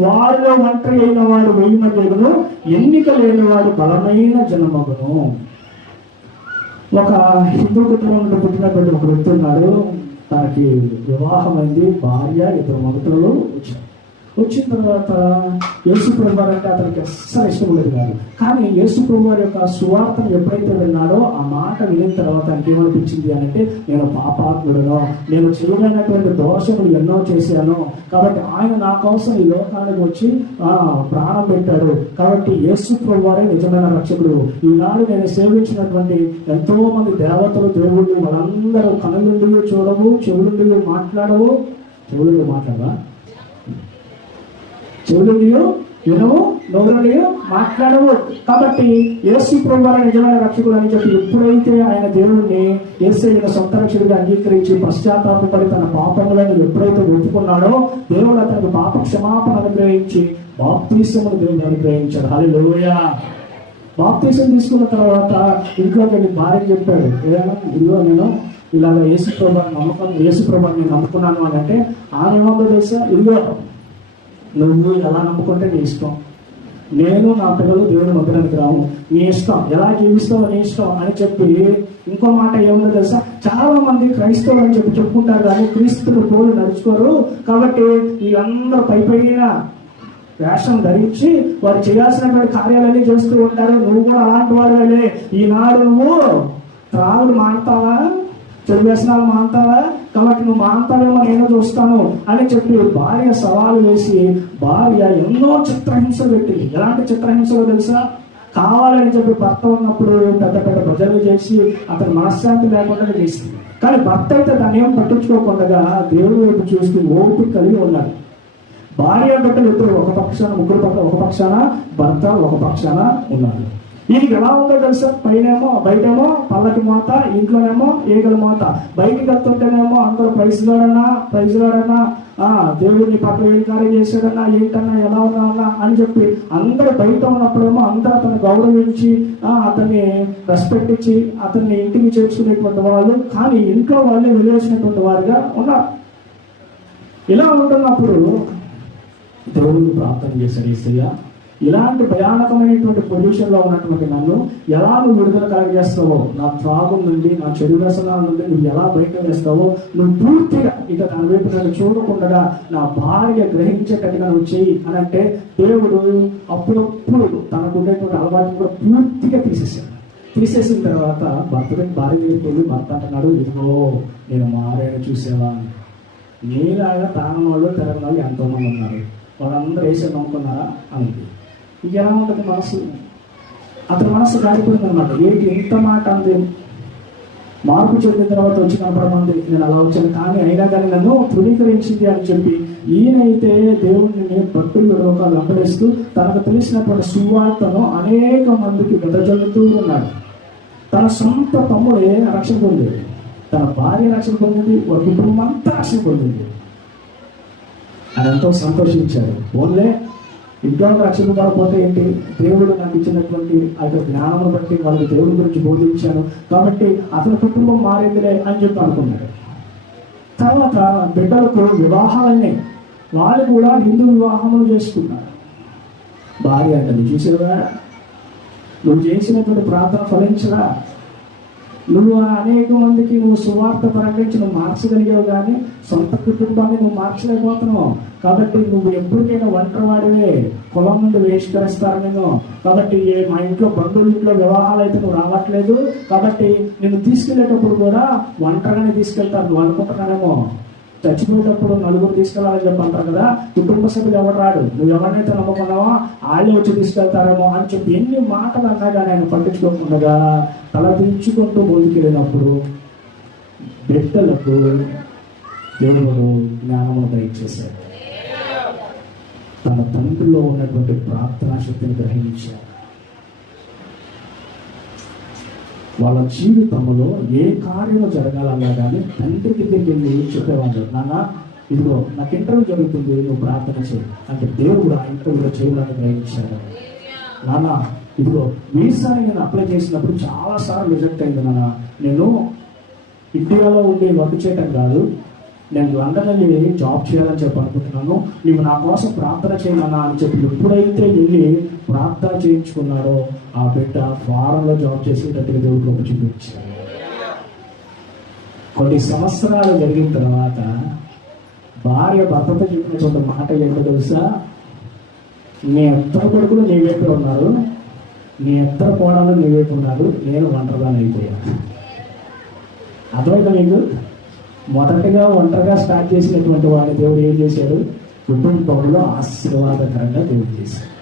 వారిలో ఒంటరి అయిన వాడు వెయ్యి మంది ఎన్నిక లేని వాడు బలమైన జనమగును. ఒక హిందూ కుటుంబంలో పుట్టినటువంటి ఒక వ్యక్తి ఉన్నాడు. తనకి వివాహమైంది భార్య ఇద్దరు మగతులు వచ్చారు. వచ్చిన తర్వాత యేసు ప్రభు అంటే అతనికి అస్సలు ఇష్టం లేదు కాదు. కానీ యేసు ప్రభు యొక్క సువార్తను ఎప్పుడైతే విన్నాడో ఆ మాట వినిన తర్వాత ఆయనకి ఏమనిపించింది అని అంటే నేను పాపాత్ముడును. నేను చిరుగైనటువంటి దోషములు ఎన్నో చేశాను. కాబట్టి ఆయన నా కోసం ఈ లోకానికి వచ్చి ప్రాణం పెట్టాడు. కాబట్టి యేసు ప్రభు వారే నిజమైన రక్షకుడు. ఈనాడు నేను సేవించినటువంటి ఎంతో మంది దేవతలు దేవుళ్ళు వాళ్ళందరూ కనులుండి చూడవు చెవులుండి మాట్లాడవు. చెవులు మాట్లాడవా చెవులుండియో వినవు నోరుండియో మాట్లాడవు. కాబట్టి యేసు ప్రభు నిజమైన రక్షకుడు అని చెప్పి ఎప్పుడైతే ఆయన దేవుణ్ణి ఏసైన సొంత రక్షకుడిగా అంగీకరించి పశ్చాత్తాపడి తన పాపములను ఎప్పుడైతే ఒప్పుకున్నాడో దేవుడు అతనికి పాప క్షమాపణ అనుగ్రహించి బాప్తీసమును దేవుడు అనుగ్రహించాడు. హల్లెలూయా. బాప్తీసం తీసుకున్న తర్వాత ఇంట్లోకి భార్య చెప్పాడు ఏదైనా ఇదిగో నేను ఇలాగ యేసు ప్రభాన్ని నమ్మకం యేసు ప్రభాన్ని నమ్ముకున్నాను అని అంటే ఆమె ఏమందో తెలుసా? ఇదిగో నువ్వు ఎలా నమ్ముకుంటే నీ ఇష్టం? నేను నా పిల్లలు దేవుని మందిరానికి రాము. నీ ఇష్టం. ఎలా జీవిస్తావో నీ ఇష్టం అని చెప్పి ఇంకో మాట ఏముందో తెలుసా? చాలా మంది క్రైస్తవులు అని చెప్పి చెప్పుకుంటారు కానీ క్రీస్తులు పోలు నడుచుకోరు. కాబట్టి వీళ్ళందరూ పై పైన వేషం ధరించి వారు చేయాల్సినటువంటి కార్యాలన్నీ చేస్తూ ఉంటారు. నువ్వు కూడా అలాంటి వాడు ఈనాడు నువ్వు త్రాగుడు మాంటావా చెడు వ్యసనాలు మాంటావా కాబట్టి నువ్వు మా మాంతావేమో నేను చూస్తాను అని చెప్పి భార్య సవాలు వేసి భార్య ఎన్నో చిత్రహింసలు పెట్టింది. ఎలాంటి చిత్రహింసలు తెలుసా? కావాలని చెప్పి భర్త ఉన్నప్పుడు పెద్ద పెద్ద భజనలు చేసి అతని మనశ్శాంతి లేకుండా చేసింది. కానీ భర్త అయితే దాన్ని ఏం పట్టించుకోకుండా దేవుడి వైపు చూస్తూ ఓపిక కలిగి ఉన్నాడు. భార్య బిడ్డలు ఇద్దరు ఒక పక్షాన ముగ్గురు పక్క ఒక పక్షాన భర్త ఒక పక్షాన ఉన్నారు. వీరికి ఎలా ఉందో తెలుసా? పైనేమో బయటేమో పల్లకి మోత ఇంట్లోనేమో ఏగల మోత. బయటికి వెళ్తుంటేనేమో అందరూ ప్రైజ్లోడన్నా ప్రైజ్లోడన్నా ఆ దేవుడిని పక్కన ఏం కార్యం చేశాడన్నా ఏంటన్నా ఎలా ఉన్నాడన్నా అని చెప్పి అందరూ బయట ఉన్నప్పుడేమో అందరూ అతను గౌరవించి అతన్ని రెస్పెక్ట్ ఇచ్చి అతన్ని ఇంటికి చేర్చుకునేటువంటి వాళ్ళు. కానీ ఇంట్లో వాళ్ళే వెలివేసినటువంటి వారిగా ఉన్నారు. ఇలా ఉంటున్నప్పుడు దేవుడిని ప్రార్థన చేశాడు ఈసయ్య ఇలాంటి భయానకమైనటువంటి పొజిషన్లో ఉన్నటువంటి నన్ను ఎలా నువ్వు విడుదల కలగజేస్తావో నా త్రాగం నుండి నా చెడు వ్యసనాల నుండి నువ్వు ఎలా బయట వేస్తావో నువ్వు పూర్తిగా ఇక నా వైపు నన్ను చూడకుండా నా భార్య గ్రహించేటట్టుగా నువ్వు చెయ్యి అని అంటే దేవుడు అప్పుడప్పుడు తనకు ఉండేటువంటి అలవాటు కూడా పూర్తిగా తీసేశాడు. తీసేసిన తర్వాత భర్తకి భార్య దగ్గరికి వెళ్ళి భర్త అంటున్నాడు ఇదిగో నేను మారాను చూసేవా? అని. నీలాగా తాగని వాళ్ళు తెలంగాణ వాళ్ళు ఎంతోమంది ఉన్నారు. వాళ్ళందరూ వేసే నమ్ముకున్నారా? అని ఇది ఎలా ఉంటుంది మనసు. అతని మనసు కాలిపోయింది అనమాట ఏంటి ఎంత మాట అంది? మార్పు చెందిన తర్వాత వచ్చి కనపడమంది నేను అలా వచ్చాను. కానీ అయినా కానీ నన్ను ధృవీకరించింది అని చెప్పి ఈయనైతే దేవుడిని భక్తులు లోకాలు అంబరేస్తూ తనకు తెలిసినటువంటి సువార్తను అనేక మందికి వెదజల్లుతూ ఉన్నాడు. తన సొంత తమ్ముడే రక్షణ పొందేది తన భార్య రక్షణ పొందింది ఒక కుటుంబం అంతా రక్షణ పొందింది. ఆయన ఎంతో సంతోషించాడు. ఓన్లే విజ్ఞానం రక్షణ కాకపోతే ఏంటి? దేవుడు నాకు ఇచ్చినటువంటి ఆ యొక్క జ్ఞానమును బట్టి వాళ్ళకి దేవుడి గురించి బోధించాను. కాబట్టి అతని కుటుంబం మారిందిలే అని చెప్పి అనుకున్నాడు. తర్వాత బిడ్డలకు వివాహాలైనాయి. వాళ్ళు కూడా హిందూ వివాహములు చేసుకున్నారు. భార్య అంటే చూసావా నువ్వు చేసినటువంటి ప్రార్థన ఫలించరా నువ్వు అనేక మందికి నువ్వు సువార్త ప్రకటించి నువ్వు మార్చగలిగావు కానీ సొంత కుటుంబాన్ని నువ్వు మార్చలేకపోతున్నావు. కాబట్టి నువ్వు ఎప్పటికైనా ఒంటరి వాడివే కులం నుండి బహిష్కరిస్తారు నేను కాబట్టి మా ఇంట్లో బంధువుల ఇంట్లో వివాహాలు అయితే నువ్వు రావట్లేదు. కాబట్టి నేను తీసుకెళ్ళేటప్పుడు కూడా ఒంటరిగానే తీసుకెళ్తాను నువ్వు అనుకుంటున్నానేమో చచ్చిపోయేటప్పుడు నలుగురు తీసుకెళ్ళాలని చెప్పి అంటారు కదా కుటుంబ సభ్యులు ఎవరు రాడు నువ్వు ఎవరినైతే నమ్ముకున్నావో వాళ్ళే వచ్చి తీసుకెళ్తారేమో అని చెప్పి ఎన్ని మాటలు అన్నా కానీ ఆయన పట్టించుకోకుండా తల దించుకుంటూ ముందుకెళ్ళినప్పుడు బిడ్డలకు దేవుడు జ్ఞానము దయచేశాడు. తన తండ్రిలో ఉన్నటువంటి ప్రార్థనా శక్తిని గ్రహించారు వాళ్ళ జీవితంలో ఏ కార్యము జరగాలన్నా కానీ తండ్రి దగ్గరికి వెళ్ళి చెప్పేవాళ్ళు? నాన్న ఇదిగో నాకు ఇంటర్వ్యూ జరుగుతుంది నువ్వు ప్రార్థన చేయి. అంటే దేవుడు ఆ ఇంటర్వ్యూలో చేయాలని గ్రహించాడు. నాన్న ఇదిగో వీసాని నేను అప్లై చేసినప్పుడు చాలా సార్లు రిజెక్ట్ అయింది నాన్న. నేను ఇండియాలో ఉండి వర్క్ చేయటం కాదు. నేను లండన్లో వెళ్ళి జాబ్ చేయాలని చెప్పి అనుకుంటున్నాను. నువ్వు నా కోసం ప్రార్థన చేయమన్నా అని చెప్పి ఎప్పుడైతే వెళ్ళి ప్రార్థన చేయించుకున్నాడో ఆ బిడ్డ ఫారంలో జాబ్ చేసేటట్టుగా దేవుడు ఒక చూపించాడు కొన్ని సంవత్సరాలు జరిగిన తర్వాత భార్య భర్తతో చెప్పినటువంటి మాట ఏంటో తెలుసా? నీ ఇద్దరు కొడుకులు నీ వైపు ఉన్నారు. నీ ఇద్దరు కోడలు నీ వైపు ఉన్నారు. నేను ఒంటరిగానే అయిపోయాను. అర్థమైందా మీకు మొదటగా ఒంటరిగా స్టార్ట్ చేసినటువంటి వాడిని దేవుడు ఏం చేశాడు? కుటుంబంలో ఆశీర్వాదకరంగా దేవుడు చేశాడు.